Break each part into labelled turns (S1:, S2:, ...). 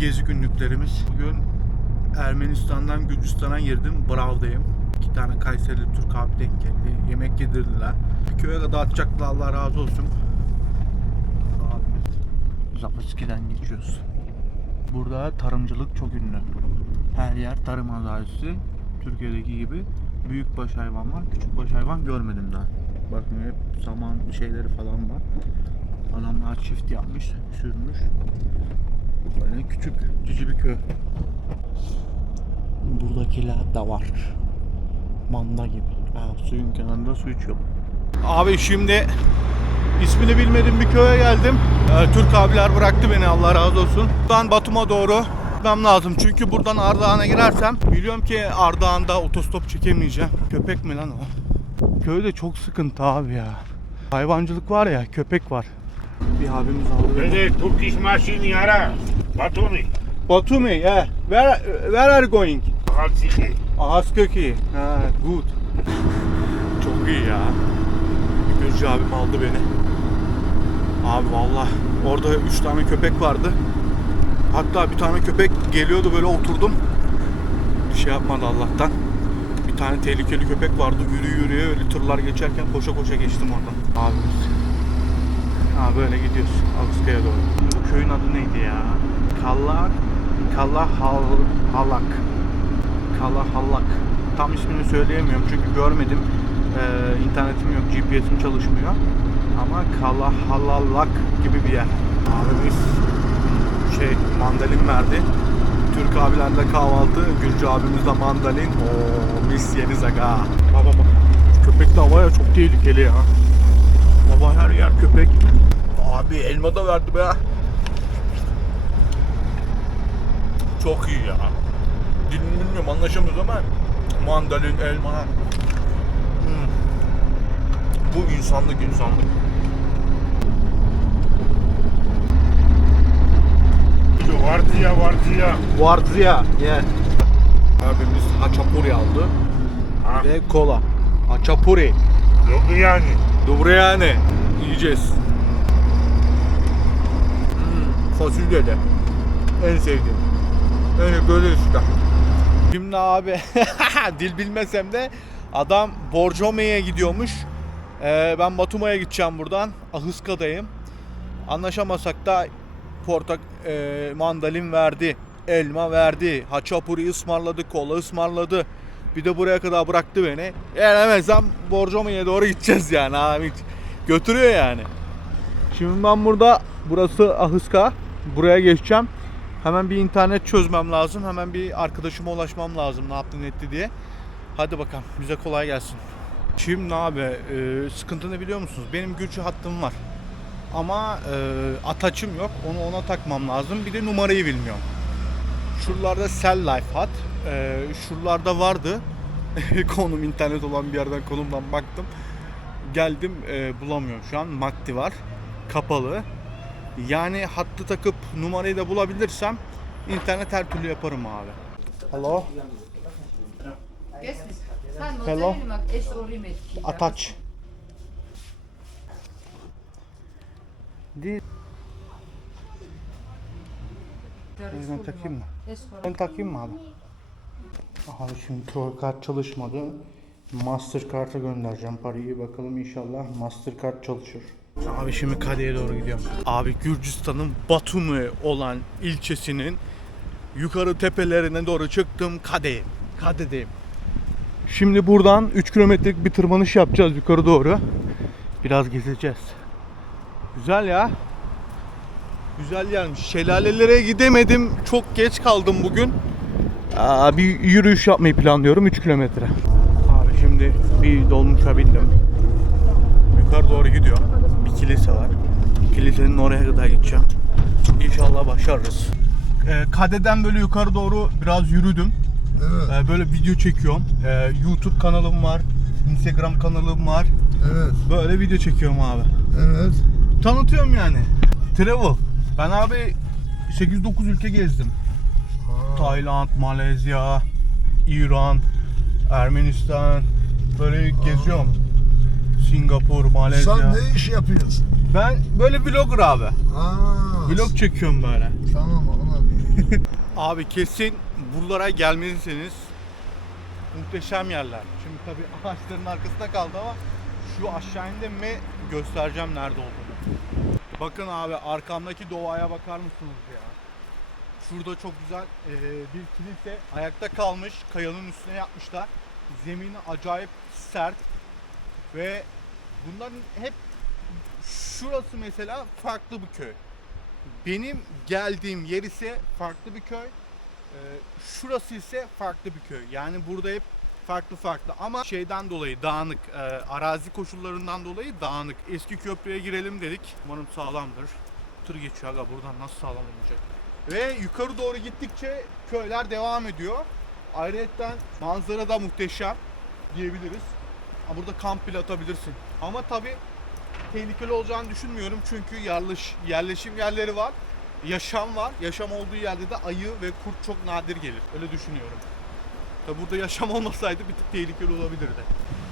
S1: gezi günlüklerimiz. Bugün Ermenistan'dan Gürcistan'a girdim. Brav'dayım. İki tane Kayserili Türk abi denk geldi. Yemek yedirdiler. Köye de dağıtacaklar Allah razı olsun. Abimiz Zapaski'den geçiyoruz. Burada tarımcılık çok ünlü. Her yer tarım arazisi. Türkiye'deki gibi büyükbaş hayvan var. Küçükbaş hayvan görmedim daha. Bakın hep saman şeyleri falan var. Adamlar çift yapmış, sürmüş. Böyle küçük, cici bir köy. Buradakiler de var. Manda gibi. Ha, suyun kenarında su içiyor. Abi şimdi ismini bilmediğim bir köye geldim. Ee, Türk abiler bıraktı beni Allah razı olsun. Buradan Batum'a doğru gitmem lazım. Çünkü buradan Ardahan'a girersem biliyorum ki Ardahan'da otostop çekemeyeceğim. Köpek mi lan o? Köyde çok sıkıntı abi ya. Hayvancılık var ya, köpek var. Bir abimiz aldı. beni.
S2: Whether Turkish machine yara. Batumi.
S1: Batumi, yeah. Where, where are you going?
S2: Halsiki.
S1: Ahasköki. Ha, good. Çok iyi ya. Gürcü abim aldı beni. Abi valla orada üç tane köpek vardı. Hatta bir tane köpek geliyordu böyle oturdum. Bir şey yapmadı Allah'tan. Bir tane tehlikeli köpek vardı. Yürü yürüye öyle tırlar geçerken koşa koşa geçtim oradan. Abimiz. Ha böyle gidiyoruz Ağustkaya doğru. Bu köyün adı neydi ya? Kallak. Kallahal Halak. Kalahallak. Tam ismini söyleyemiyorum çünkü görmedim. Ee, internetim yok, GPS'im çalışmıyor. Ama Kalahalallak gibi bir yer. Abimiz şey mandalin verdi. Türk abilerle kahvaltı, Gürcü abimiz de mandalin. Oo mis yeniz aga. Baba bak. Köpek de havaya çok tehlikeli ya. Baba her yer köpek. Abi elma da verdi be. Çok iyi ya. Dilini bilmiyorum anlaşamıyoruz ama mandalin, elma. Hmm. Bu insanlık insanlık.
S2: Vardiya vardiya.
S1: Vardzia. Yeah. Abimiz haçapuri aldı.
S2: Ha,
S1: Ve kola. Haçapuri.
S2: yok yani.
S1: Dubriyane. Yiyeceğiz. Hmm, fasulye de. En sevdiğim. En böyle işte. Şimdi abi dil bilmesem de adam Borjome'ye gidiyormuş. Ee, ben Batuma'ya gideceğim buradan. Ahıska'dayım. Anlaşamasak da portak e, mandalin verdi. Elma verdi. Haçapuri ısmarladı. Kola ısmarladı. Bir de buraya kadar bıraktı beni. Yenemezsem Borjome'ye doğru gideceğiz yani abi. Götürüyor yani. Şimdi ben burada burası Ahıska. Buraya geçeceğim. Hemen bir internet çözmem lazım. Hemen bir arkadaşıma ulaşmam lazım ne yaptı ne etti diye. Hadi bakalım bize kolay gelsin. Şimdi abi e, sıkıntı ne biliyor musunuz? Benim Gürcü hattım var. Ama e, ataçım yok. Onu ona takmam lazım. Bir de numarayı bilmiyorum. Şuralarda Cell Life hat. E, şuralarda vardı. konum internet olan bir yerden konumdan baktım. Geldim e, bulamıyorum şu an. Makti var. Kapalı. Yani hattı takıp numarayı da bulabilirsem internet her türlü yaparım abi. Hello. Hello. Ataç. Değil. Ben takayım mı? Ben takayım mı abi? Abi şimdi Troy kart çalışmadı. Mastercard'a göndereceğim parayı. Bakalım inşallah Mastercard çalışır. Abi şimdi Kade'ye doğru gidiyorum. Abi Gürcistan'ın Batumi olan ilçesinin yukarı tepelerine doğru çıktım. Kade'yim. Kade'deyim. Şimdi buradan 3 kilometrelik bir tırmanış yapacağız yukarı doğru. Biraz gezeceğiz. Güzel ya. Güzel yermiş. Şelalelere gidemedim. Çok geç kaldım bugün. Aa, bir yürüyüş yapmayı planlıyorum 3 kilometre. Abi şimdi bir dolmuşa bindim. Yukarı doğru gidiyorum. Bir kilise var. Kilisenin oraya kadar gideceğim. İnşallah başarırız. Ee, Kade'den böyle yukarı doğru biraz yürüdüm.
S3: Evet,
S1: Ee, böyle video çekiyorum. Ee, YouTube kanalım var. Instagram kanalım var.
S3: evet,
S1: Böyle video çekiyorum abi.
S3: evet.
S1: Tanıtıyorum yani. Travel. Ben abi 8-9 ülke gezdim. Tayland, Malezya, İran, Ermenistan. Böyle geziyorum. Singapur, Malezya.
S3: Sen ne iş yapıyorsun?
S1: Ben böyle vlogger abi.
S3: Aa,
S1: Vlog çekiyorum böyle.
S3: Tamam anladım.
S1: Abi kesin buralara gelmelisiniz. Muhteşem yerler. Şimdi tabii ağaçların arkasında kaldı ama şu aşağı indim mi göstereceğim nerede olduğunu. Bakın abi arkamdaki doğaya bakar mısınız ya? Şurada çok güzel eee, bir kilise ayakta kalmış. Kayanın üstüne yapmışlar. Zemini acayip sert. Ve bunların hep şurası mesela farklı bir köy. Benim geldiğim yer ise farklı bir köy. Ee, şurası ise farklı bir köy. Yani burada hep farklı farklı ama şeyden dolayı dağınık, e, arazi koşullarından dolayı dağınık. Eski köprüye girelim dedik. Umarım sağlamdır. Tır geçiyor aga buradan nasıl sağlam olacak? Ve yukarı doğru gittikçe köyler devam ediyor. Ayrıca manzara da muhteşem diyebiliriz. Burada kamp bile atabilirsin. Ama tabii tehlikeli olacağını düşünmüyorum çünkü yerleş, yerleşim yerleri var. Yaşam var. Yaşam olduğu yerde de ayı ve kurt çok nadir gelir. Öyle düşünüyorum. Tabi burada yaşam olmasaydı bir tık tehlikeli olabilirdi.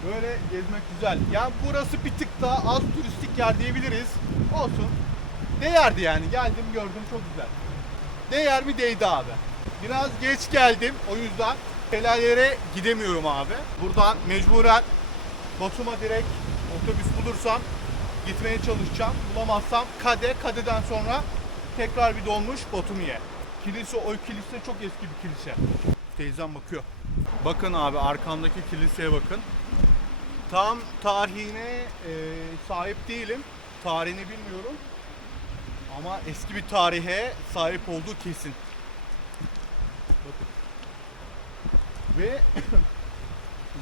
S1: Böyle gezmek güzel. Yani burası bir tık daha az turistik yer diyebiliriz. Olsun. Değerdi yani. Geldim gördüm çok güzel. Değer mi değdi abi. Biraz geç geldim o yüzden şelalelere gidemiyorum abi. Buradan mecburen Batum'a direkt otobüs bulursam gitmeye çalışacağım. Bulamazsam Kade, Kade'den sonra tekrar bir dolmuş Batum'ya. Kilise, o kilise çok eski bir kilise. Teyzem bakıyor. Bakın abi arkamdaki kiliseye bakın. Tam tarihine e, sahip değilim. Tarihini bilmiyorum. Ama eski bir tarihe sahip olduğu kesin. Bakın. Ve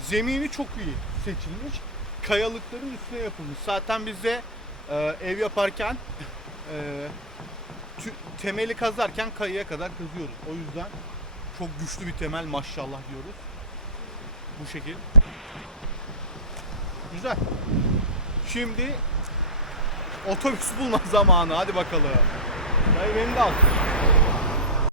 S1: zemini çok iyi seçilmiş. Kayalıkların üstüne yapılmış. Zaten biz de e, ev yaparken e, tü- temeli kazarken kayaya kadar kazıyoruz. O yüzden çok güçlü bir temel maşallah diyoruz. Bu şekil. Güzel. Şimdi otobüs bulma zamanı. Hadi bakalım. Dayı beni de al.